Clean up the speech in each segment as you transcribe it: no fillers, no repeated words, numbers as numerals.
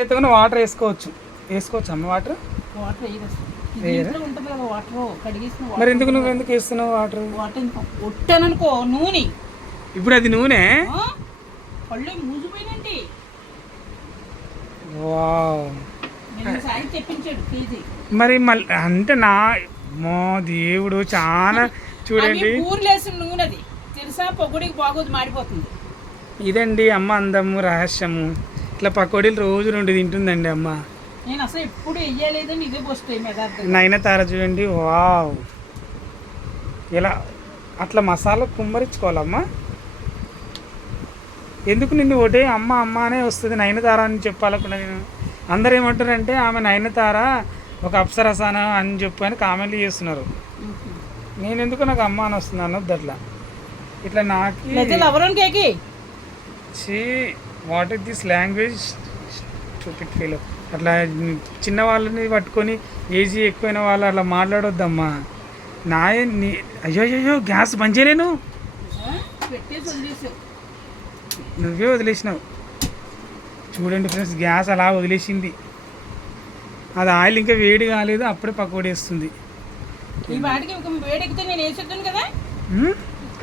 ఎత్తుకుని వాటర్ వేసుకోవచ్చు అమ్మ వాటర్ మరి ఎందుకు నువ్వు ఎందుకు వేస్తున్నావు వాటర్ ఒట్టాననుకో నూనె ఇప్పుడు అది నూనె పళ్ళు మూసిపోయినండి తెప్పించాడు కేజీ మరి మళ్ళీ అంటే మా దేవుడు చాలా చూడండి ఊర్లేసిన నూనె అది తెలుసా పొగుడికి బాగోదు మాడిపోతుంది ఇదండి అమ్మ అందము రహస్యము ఇట్లా పకోడీలు రోజు 2 తింటుందండి అమ్మ నేను అసలు ఎప్పుడు వెయ్యలేదని ఇదే పోస్తాయి నయనతార చూడండి వావ్ ఇలా అట్లా మసాలా కుమ్మరించుకోవాలమ్మా ఎందుకు నిన్ను ఒకటే అమ్మ అమ్మ అనే వస్తుంది నయనతార అని చెప్పాలనుకున్నా నేను అందరు ఏమంటారంటే ఆమె నయనతార ఒక అప్సరసాన అని చెప్పి అని కామెంట్లు చేస్తున్నారు నేను ఎందుకు నాకు అమ్మ అని వస్తుంది అన్నది అట్లా ఇట్లా నాకు వాట్ ఇస్ దిస్ లాంగ్వేజ్ చూపిట్ ఫీల్ అట్లా చిన్న వాళ్ళని పట్టుకొని ఏజీ ఎక్కువైన వాళ్ళు అట్లా మాట్లాడొద్దమ్మా అయ్యో అయ్యో గ్యాస్ బంద్ చేయలేను నువ్వే వదిలేసినావు చూడండి ఫ్రెండ్స్ గ్యాస్ అలా వదిలేసింది అది ఆయిల్ ఇంకా వేడి కాలేదు అప్పుడే పకోడేస్తుంది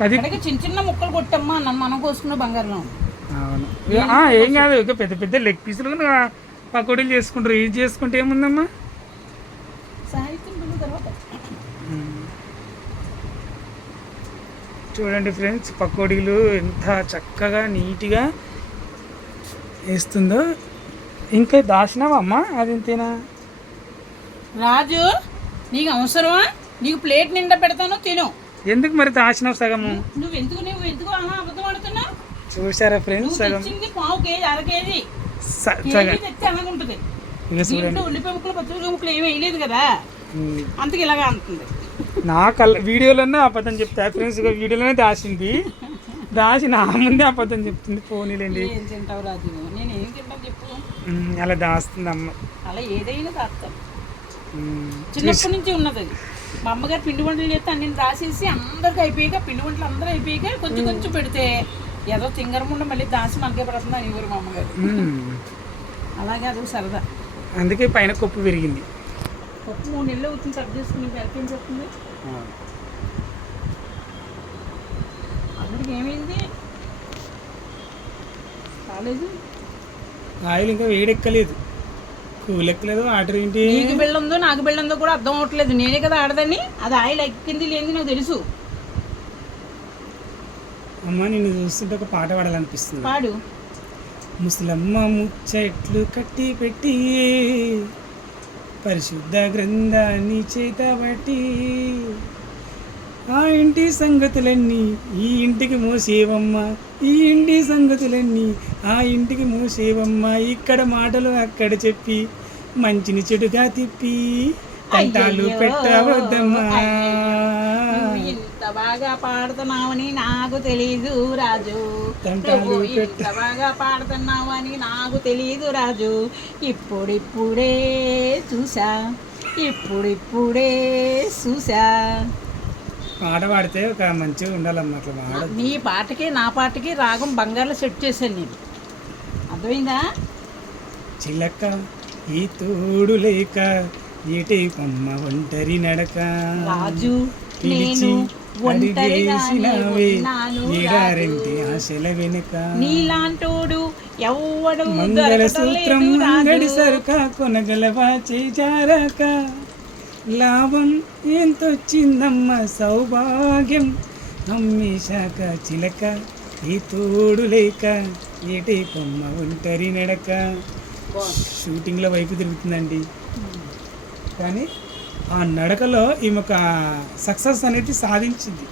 అది చిన్న చిన్న ముక్కలు కొట్టమ్మా మనం కోసుకున్న బంగారం అవును ఏం కాదు ఇక పెద్ద పెద్ద లెగ్ పీసులు పకోడీలు చేసుకుంటారు ఇది చేసుకుంటే ఏముందమ్మా చూడండి ఫ్రెండ్స్ పకోడీలు ఎంత చక్కగా నీట్గా వేస్తుందో ఇంకా దాచినావా అమ్మా అది ఇంతేనా రాజు నీకు అవసరమా నీకు ప్లేట్ నిండా పెడతాను తిను ఎందుకు మరి దాచినావు సగము నువ్వు అబద్ధం ఆడుతున్నావు చూసారా ఫ్రెండ్స్ సగం పావు కేజీ అర కేజీ తెచ్చి అలాగుంటుంది ఉల్లిపాయ ముక్కలు పచ్చి ముక్కలు ఏమీ వేయలేదు కదా అందుకు ఇలాగా అంటుంది నా వీడియోలోనే అబద్ధం చెప్తా ఫ్రెండ్స్ వీడియోలోనే దాచింది నా ముందే అబద్ధం చెప్తుంది పోనీలేండి ఏం తింటావు రాజు నేను ఏం తింటాను చెప్పు అలా దాస్తుంది అమ్మ అలా ఏదైనా దాస్తాను చిన్నప్పటి నుంచి ఉన్నది అది మా అమ్మగారు పిండి వంటలు చేస్తే అన్ని దాసేసి అందరికి అయిపోయాక పిండి వంటలు అందరూ అయిపోయాక కొంచెం కొంచెం పెడితే ఏదో తింగరముండ మళ్ళీ దాసి మనకే పడుతుంది అని ఎవరు మా అమ్మగారు అలాగే అది సరదా అందుకే పైన కొప్పు విరిగింది కొప్పు 3 నెలలు అవుతుంది కట్ చేసుకుని ఏం చెప్తుంది అందరికి ఏమైంది కాలేదు ఆయిల్ ఇంకా వేడెక్కలేదు కూలెక్కలేదు వాటర్ ఏంటి నీకు బిళ్ళ ఉందో నాకు బిళ్ళ ఉందో కూడా అర్థం అవ్వట్లేదు నేనే కదా ఆడదని అది ఆయిల్ ఎక్కింది లేని నాకు తెలుసు అమ్మ నిన్ను చూస్తుంటే ఒక పాట పాడాలనిపిస్తుంది పాడు ముసలమ్మ ముచ్చట్లు కట్టి పెట్టి పరిశుద్ధ గ్రంథాన్ని చేతబట్టి ఆ ఇంటి సంగతులన్నీ ఈ ఇంటికి మోసేవమ్మ ఈ ఇంటి సంగతులన్నీ ఆ ఇంటికి మోసేవమ్మ ఇక్కడ మాటలు అక్కడ చెప్పి మంచిని చెడుగా తిప్పి కంటాలు పెట్టవద్దమ్మా ఇంత బాగా పాడుతున్నావని నాకు తెలీదు రాజు ఇంత బాగా పాడుతున్నావని నాకు తెలీదు రాజు ఇప్పుడిప్పుడే చూసా పాట పాడితే ఒక మంచిగా ఉండాలమ్మా అట్లా పాడ నీ పాటకి నా పాటకి రాగం బంగారులో సెట్ చేశాను నేను అర్థమైందా చిలక ఈ తోడు లేక ఏటే కొమ్మ ఒంటరి నడక రాజు పిలిచి ఏడారెంటి ఆశల వెనుక నీలాంటోడు ఎవడు మంగళసూత్రం అంగడి సరుక కొనగలవా చేజారక లాభం ఎంతొచ్చిందమ్మ సౌభాగ్యం అమ్మేశాక చిలక ఈ తోడు లేక ఏటే కొమ్మ ఒంటరి నడక షూటింగ్లో వైపు తిరుగుతుందండి కానీ ఆ నడకలో ఈమె ఒక సక్సెస్ అనేది సాధించింది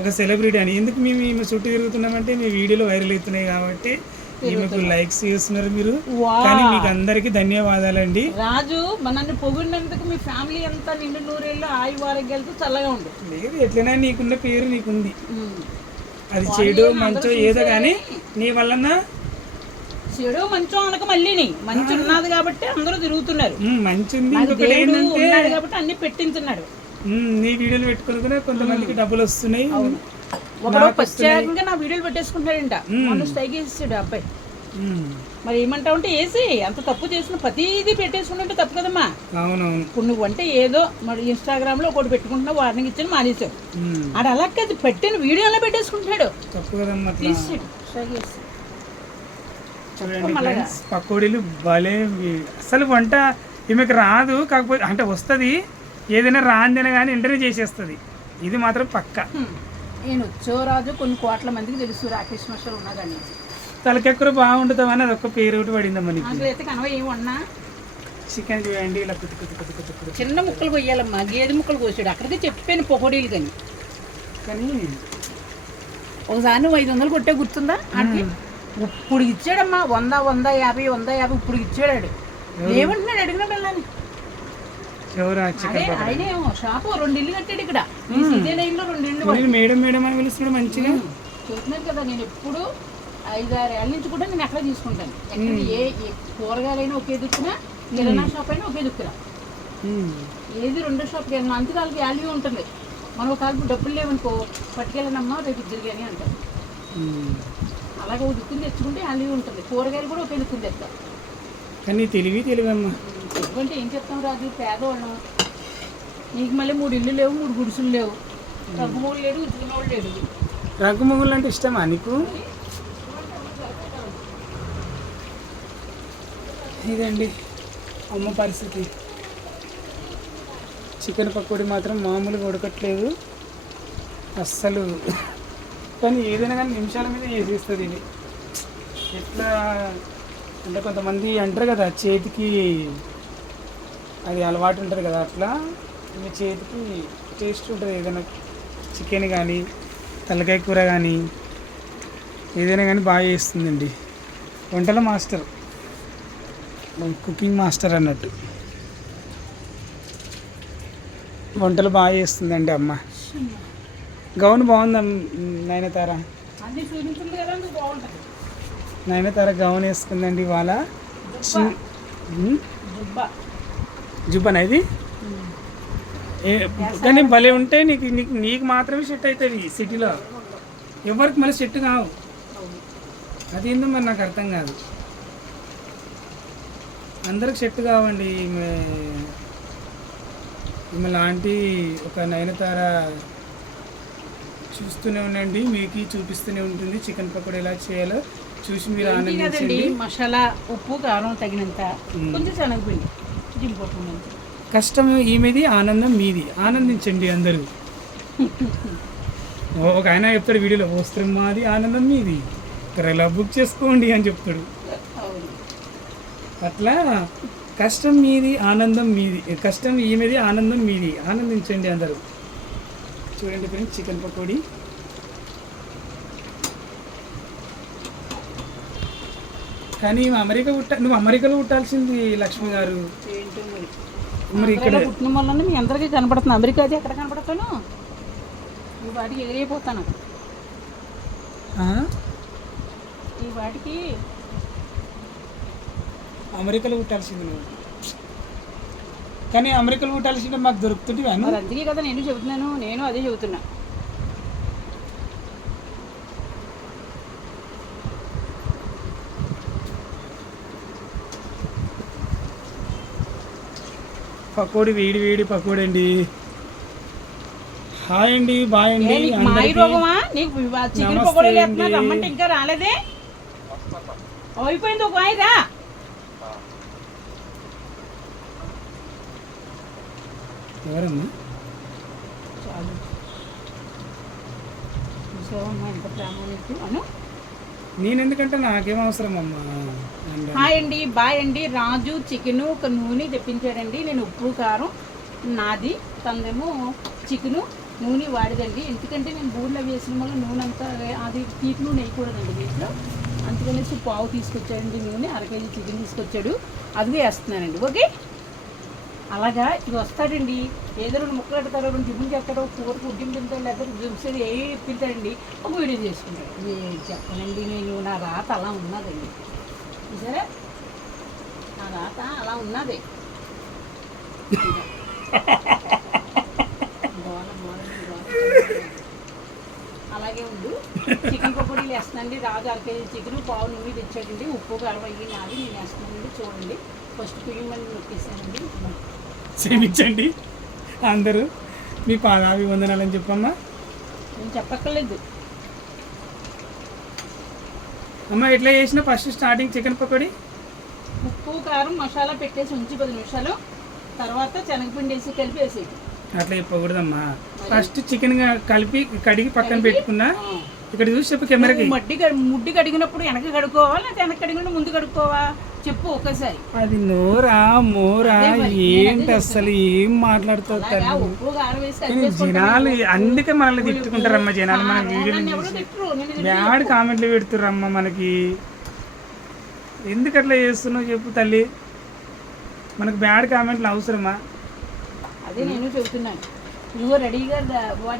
ఒక సెలబ్రిటీ అని ఎందుకు మేము ఈమె చుట్టూ తిరుగుతున్నామంటే మీ వీడియోలు వైరల్ అవుతున్నాయి కాబట్టి ఈమెకు లైక్స్ చేస్తున్నారు మీరు కానీ మీకు అందరికీ ధన్యవాదాలండి రాజు మనల్ని పొగిడినందుకు మీ ఫ్యామిలీ అంతా నిండు నూరేళ్ళు ఆయువు ఆరోగ్యాలతో చల్లగా ఉండు లేదు ఎట్లైనా నీకున్న పేరు నీకుంది అది చెడు మంచో ఏదో కానీ నీ వలన చెడు మంచం అనక మళ్ళీ మంచి ఉన్నది కాబట్టి అందరూ తిరుగుతున్నారు మంచి ఉన్నాడు కాబట్టి అన్ని పెట్టించున్నాడు నీ వీడియోలు పెట్టుకుని కొంతమందికి డబ్బులు వస్తున్నాయి ఒకడు ప్రత్యేకంగా నా వీడియోలు పెట్టేసుకుంటాడంట స్ట్రైక్ చేసాడు అబ్బాయి మరి ఏమంటావు అంటే వేసి అంత తప్పు చేసిన ప్రతిదీ పెట్టేసుకుంటే తప్పు కదమ్మా. అవునవును. ఇప్పుడు నువ్వు అంటే ఏదో మరి ఇన్స్టాగ్రామ్లో ఒకటి పెట్టుకుంటున్నావు, వార్నింగ్ ఇచ్చిన మానేసావు. ఆడ అలా కాదు, పెట్టిన వీడియోలో పెట్టేసుకుంటున్నాడు. తప్పు కదమ్మా. తీసేడు ట్రై చేసి చూడండి ఫ్రెండ్స్, పకోడీలు భలే. అసలు వంట ఈమెకు రాదు, కాకపోతే అంటే వస్తుంది, ఏదైనా రాందైనా కానీ వెంటనే చేసేస్తుంది. ఇది మాత్రం పక్క. నేను వచ్చో రాజు కొన్ని కోట్ల మందికి తెలుసు రాకేష్ మాస్టర్ ఉన్నా కానీ. తలకెక్కర బాగుంటుందని అది ఒక్క పేరు ఒకటి పడిందమ్మా నీకు. అయితే కనవ ఏమన్నా చికెన్ చూడండి ఇలా కుత్తి కుత్తి కుత్తి కుత్తి కుత్తి. చిన్న ముక్కలు కొయ్యాలమ్మా, గేదె ముక్కలు కోసాడు. అక్కడికి చెప్పాను పకోడీలు కానీ. కానీ ఒకసారి నువ్వు 500 కొట్టే గుర్తుందా? అంటే ఇప్పుడు ఇచ్చాడమ్మా 100, 150, 150 ఇప్పుడు ఇచ్చాడు. ఏమంటున్నాడు అడిగిన వెళ్ళాలి. అదే ఆయనేమో షాపు 2 ఇల్లు కట్టాడు ఇక్కడ. ఇదే లైన్లో 2 ఇల్లు. మేడం మేడం అని పిలుస్తున్నాడు మంచిగా. చూస్తున్నాను కదా, నేను ఎప్పుడు 5-6 ఏళ్ళ నుంచి కూడా నేను ఎక్కడ తీసుకుంటాను. ఎక్కడ ఏ కూరగాయలైనా ఒకే దిక్కున, కిరాణా షాప్ అయినా ఒకే దిక్కున. ఏది 2 షాప్కి వెళ్ళినా అంతే వాళ్ళకి వాల్యూ ఉంటుంది. మనం ఒక డబ్బులు లేవనుకో పట్టుకెళ్ళనమ్మా రేపు ఇద్దరు కానీ అంటారు. అలాగే ఒక దిక్కుని తెచ్చుకుంటే వాల్యూ ఉంటుంది. కూరగాయలు కూడా ఒకే దిక్కుని తెస్తారు. కానీ తెలివమ్మా. ఎందుకంటే ఏం చెప్తాం రాజు, పేదవాళ్ళం. నీకు మళ్ళీ 3 ఇల్లు లేవు, 3 గుడిసులు లేవు, రగ్గుమూలు లేడు, ఉతుకునోళ్ళు లేడు. రగ్గుమూలు అంటే ఇష్టమా నీకు? ఇదండి అమ్మ పరిస్థితి. చికెన్ పకోడీ మాత్రం మామూలుగా ఉడకట్లేదు అస్సలు. కానీ ఏదైనా కానీ నిమిషాల మీద చేసేస్తుంది ఇది. ఎట్లా అంటే కొంతమంది అంటారు కదా చేతికి అది అలవాటు ఉంటుంది కదా, అట్లా మీ చేతికి టేస్ట్ ఉంటుంది. ఏదైనా చికెన్ కానీ తలకాయ కూర కానీ ఏదైనా కానీ బాగా చేస్తుందండి. వంటల మాస్టర్, కుకింగ్ మాస్టర్ అన్నట్టు. వంటలు బాగా చేస్తుందండి అమ్మ. గౌన్ బాగుందా నయనతార? నయనతార గౌన్ వేసుకుందండి ఇవాళ. జుబ్బనా ఇది? కానీ భలే ఉంటే నీకు నీకు నీకు మాత్రమే సెట్ అవుతుంది. సిటీలో ఎవరికి మళ్ళీ సెట్ కావు. అదేందో మరి నాకు అర్థం కాదు. అందరికి సెట్ కావండి. ఈమె లాంటి ఒక నయనతార చూస్తూనే ఉండండి, మీకు చూపిస్తూనే ఉంటుంది చికెన్ పకోడీ ఎలా చేయాలో చూసి మీరు ఆనందించండి. మసాలా, ఉప్పు, కారం తగినంత, కొంచెం శనగపిండి, జింపొట్టు. కష్టం ఈమెది, ఆనందం మీది. ఆనందించండి అందరూ. ఒక ఆయన చెప్తాడు వీడియోలో, వస్త్రం మాది ఆనందం మీది, ఇలా బుక్ చేసుకోండి అని చెప్తాడు. అట్లా కష్టం మీది, ఆనందం మీది. కష్టం ఈమెది, ఆనందం మీది. ఆనందించండి అందరూ. చూడండి ఫ్రెండ్స్, చికెన్ పకోడీ. కానీ నువ్వు అమెరికాలో పుట్టాల్సింది లక్ష్మి గారు. మరి ఇక్కడ పుట్టిన వల్ల మీ అందరికీ కనపడుతుంది. అమెరికా అయితే ఎక్కడ కనపడతాను? ఈ వాటికి ఎగిరైపోతాను. ఈ వాటికి అమెరికాలో పుట్టాల్సింది నువ్వు. కానీ అమెరికాలో పుట్టాల్సిందే మాకు దొరుకుతుంది. మరి అందుకే కదా నేను చెబుతున్నాను, నేను అదే చెబుతున్నా. పకోడీ వేడి వేడి పకోడీ అండి. హాయ్ అండి, బాయ్ అండి. మాయి రోగమా నీకు? చికెన్ పకోడీ రమ్మంటే ఇంకా రాలేదే? అయిపోయింది ఒక వాయిదా. ఎవరమ్మా? ఎంత ప్రామాణిక అను. నేను ఎందుకంటే నాకేం అవసరం అమ్మా. హాయ్ అండి, బాయ్ అండి. రాజు చికెను, ఒక నూనె తెప్పించాడండి. నేను ఉప్పు కారం నాది, తనదేమో చికెను నూనె వాడిదండి. ఎందుకంటే నేను బూర్లో వేసిన వల్ల నూనె అంతా అది తీపి నూనె వేయకూడదండి వీటిలో. అందుకనేసి పావు తీసుకొచ్చాడండి నూనె. 1 కేజీ చికెన్ తీసుకొచ్చాడు, అది వేస్తున్నానండి. ఓకే, అలాగా ఇది వస్తాడండి. ఏదో 2 ముక్కలు పెడతాడో, 2 టిఫిన్ చేస్తాడో, కూరకు ఉడ్డిం తింటాడు, లేకపోతే జ్యూసెడ్ ఏ తింటాడండి, ఒక వీడియో చేసుకుంటాడు. చెప్పనండి, నేను నా రాత అలా ఉన్నదండి. సరే, నా రాత అలా ఉన్నది. అలాగే ఉండు. చికెన్ పకోడీలు వేస్తున్నాండి. రాజు 1 కేజీ చికెన్, పావు నూనె తెచ్చాడండి. ఉప్పు కారం అయ్యి నాది నేను వేస్తున్నానండి. చూడండి ఫస్ట్ కుయ్యమని నొక్కేసానండి. క్షమించండి అందరూ, మీ పాదాభి వందనాలని చెప్పమ్మా. నేను చెప్పక్కర్లేదు. అమ్మ ఎట్లా చేసిన ఫస్ట్ స్టార్టింగ్ చికెన్ పకోడీ? ఉప్పు కారం మసాలా పెట్టేసి ఉంచి 10 నిమిషాలు, తర్వాత శనగపిండి వేసి కలిపి వేసేది. అట్లా చెప్పకూడదమ్మా. ఫస్ట్ చికెన్ కలిపి కడిగి పక్కన పెట్టుకున్నా. ఇక్కడ చూసి చెప్పు కెమెరాకి. ముడ్డి కడిగినప్పుడు వెనక కడుక్కోవా లేకపోతే వెనక కడిగినప్పుడు ముందు కడుక్కోవా చెప్పు ఒకసారి. అది నోరా మోరా ఏంటి అసలు ఏం మాట్లాడుతావు తల్లి? ఉప్పు కారం వేసి కానీ జనాలు అందుకే మనల్ని తిట్టుకుంటారమ్మా. జనాలు మన వీడియోలు చూసి బ్యాడ్ కామెంట్లు పెడుతుర్రమ్మా మనకి. ఎందుకు అట్లా చేస్తున్నావు చెప్పు తల్లి? మనకు బ్యాడ్ కామెంట్లు అవసరమా? అదే నేను చెబుతున్నాను. నువ్వు రెడీగా వాడి